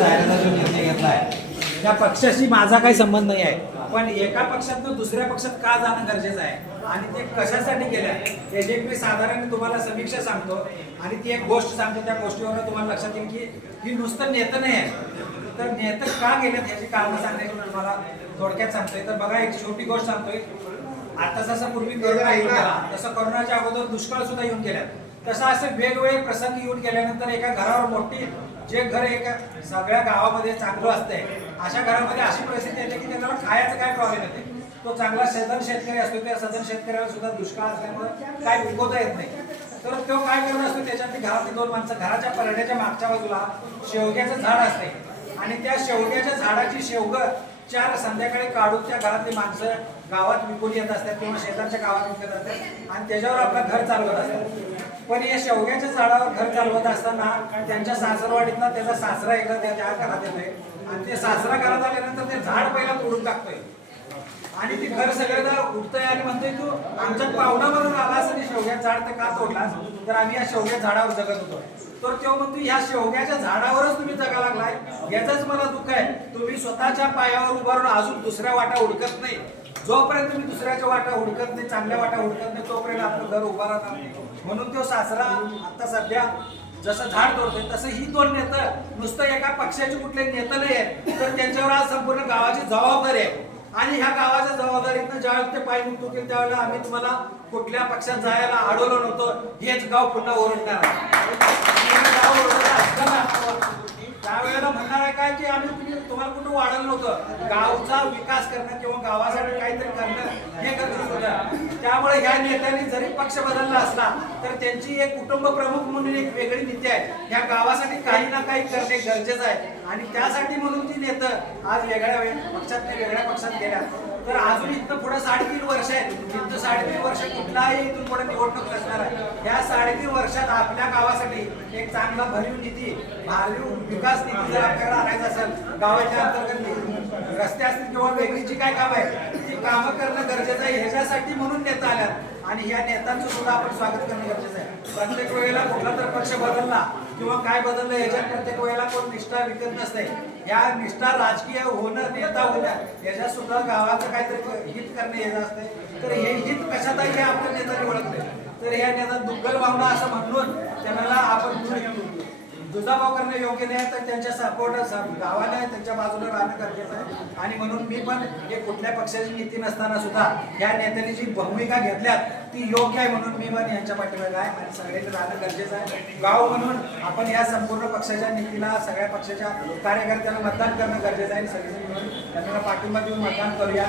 जो निर्णय घेतलाय त्या पक्षाशी माझा काही संबंध नाही आहे, पण एका पक्षातून दुसऱ्या पक्षात का जाणं गरजेचं आहे आणि ते कशासाठी केलं याची एक मी साधारण तुम्हाला समीक्षा सांगतो आणि ती एक गोष्ट सांगतो. त्या गोष्टीवर तुम्हाला लक्षात येईल की ही नुसतं नेतं नाही आहे, तर नेतं का गेलं याची कारणं सांगण्याची तुम्हाला थोडक्यात सांगतोय. तर बघा, एक छोटी गोष्ट सांगतोय. आता जसं पूर्वी कोरोना येऊन गेला, तसं कोरोनाच्या अगोदर दुष्काळ सुद्धा येऊन गेला. तसं असे वेगवेगळे प्रसंग येऊन गेल्यानंतर एका घरावर मोठी जे घर एका सगळ्या गावामध्ये चांगलं असतंय, अशा घरामध्ये अशी परिस्थिती येते की त्यांना खायचं काय प्रॉब्लेम येते. तो चांगला सधन शेतकरी असतो, त्या सधन शेतकऱ्याला सुद्धा दुष्काळ असल्यामुळे काय पिकवता येत नाही. तर तो काय करत असतो, त्याच्यातली घरातली दोन माणसं घराच्या परड्याच्या मागच्या बाजूला शेवग्याचं झाड असते आणि त्या शेवग्याच्या झाडाची शेवगं चार संध्याकाळी काढून त्या घरातली माणसं गावात विकून येत असतात किंवा शेजारच्या गावात विकत असतात आणि त्याच्यावर आपलं घर चालवत असतात. पण या शेवग्याच्या झाडावर घर चालवत असताना त्यांच्या सासरवाडीतला त्याचा सासरा एकदा त्या घरात येतोय आणि ते सासरा घरात आल्यानंतर ते झाड पहिला तोडून टाकतोय आणि ती घर सगळं उठतंय आणि म्हणतोय, तू आमच्यात पाहुणा म्हणून आलास आणि शेवग्याचं झाड तर का तोडलास? तर आम्ही या शेवग्या झाडावर जगत होतो. तर तो म्हणतो, ह्या शेवग्याच्या झाडावरच तुम्ही जगा लागलाय, याचंच मला दुःख आहे. तुम्ही स्वतःच्या पायावर उभारून अजून दुसऱ्या वाटा हुडकत नाही. जोपर्यंत तुम्ही दुसऱ्याच्या वाटा हुडकत नाही, चांगल्या वाटा हुडकत नाही, तोपर्यंत आपलं घर उभा राहणार नाही. म्हणून तो सासरा आता सध्या जसं झाड तोडतोय तसं ही दोन नेतं नुसतं एका पक्षाचे कुठले नेतं नाही आहेत, तर त्यांच्यावर आज संपूर्ण गावाची जबाबदारी आहे. आणि ह्या गावाच्या जबाबदारीतनं ज्यावेळेस ते पाय मुक्त होतील त्यावेळेला आम्ही तुम्हाला कुठल्या पक्षात जायला अडवलं नव्हतं, हेच गाव पुन्हा ओरडणार. त्यावेळेला म्हणणार आहे काय की आम्ही तुम्हाला कुठं वाढवलं नव्हतं. गावचा विकास करणं किंवा गावासाठी काहीतरी करणं हे गरजेचं होतं. त्यामुळे ह्या नेत्यांनी जरी पक्ष बदलला असला तर त्यांची एक कुटुंब प्रमुख म्हणून एक वेगळी नीती आहे. ह्या गावासाठी काही ना काही करणे गरजेचं आहे आणि त्यासाठी म्हणून ती नेतं आज वेगळ्या पक्षात वेगळ्या पक्षात गेल्या. तर अजून इथं पुढे 3.5 वर्ष आहेत. इथं 3.5 वर्ष कुठलाही इथून पुढे निवडणूक नसणार आहे. या 3.5 वर्षात आपल्या गावासाठी एक चांगला भरीव निधी, भरीव विकास निधी जर आपल्याला आणायचा असेल, गावाच्या अंतर्गत रस्ते असतील किंवा वेगळी जी काय काम आहे ती कामं करणं गरजेचं आहे. ह्याच्यासाठी म्हणून नेता आल्यात आणि ह्या नेत्यांचं सुद्धा आपण स्वागत करणं गरजेचं आहे. प्रत्येक वेळेला कुठला तर पक्ष बदलला किंवा काय बदललं याच्यात प्रत्येक वेळेला कोण निष्ठा विकत नसते. या निष्ठा राजकीय होणं, नेता होणं याच्यात सुद्धा गावाचं काहीतरी हित करणे याचं असते. तर हे हित कशातही हे आपल्या नेत्याने ओळखले. तर या नेता दुग्गल भावना असं म्हणून त्यांना आपण दुजाभाव करणं योग्य नाही. तर त्यांच्या सपोर्ट गावाला त्यांच्या बाजूला राहणं गरजेचं आहे. आणि म्हणून मी पण हे कुठल्या पक्षाची नीती नसताना सुद्धा या नेत्यांनी जी भूमिका घेतल्यात ती योग्य आहे म्हणून मी पण यांच्या पाठीमागे आहे आणि सगळ्यांनी राहणं गरजेचं आहे. गाव म्हणून आपण या संपूर्ण पक्षाच्या नीतीला, सगळ्या पक्षाच्या कार्यकर्त्यांना मतदान करणं गरजेचं आहे. सगळेजण मिळून त्यांना पाठिंबा देऊन मतदान करूया.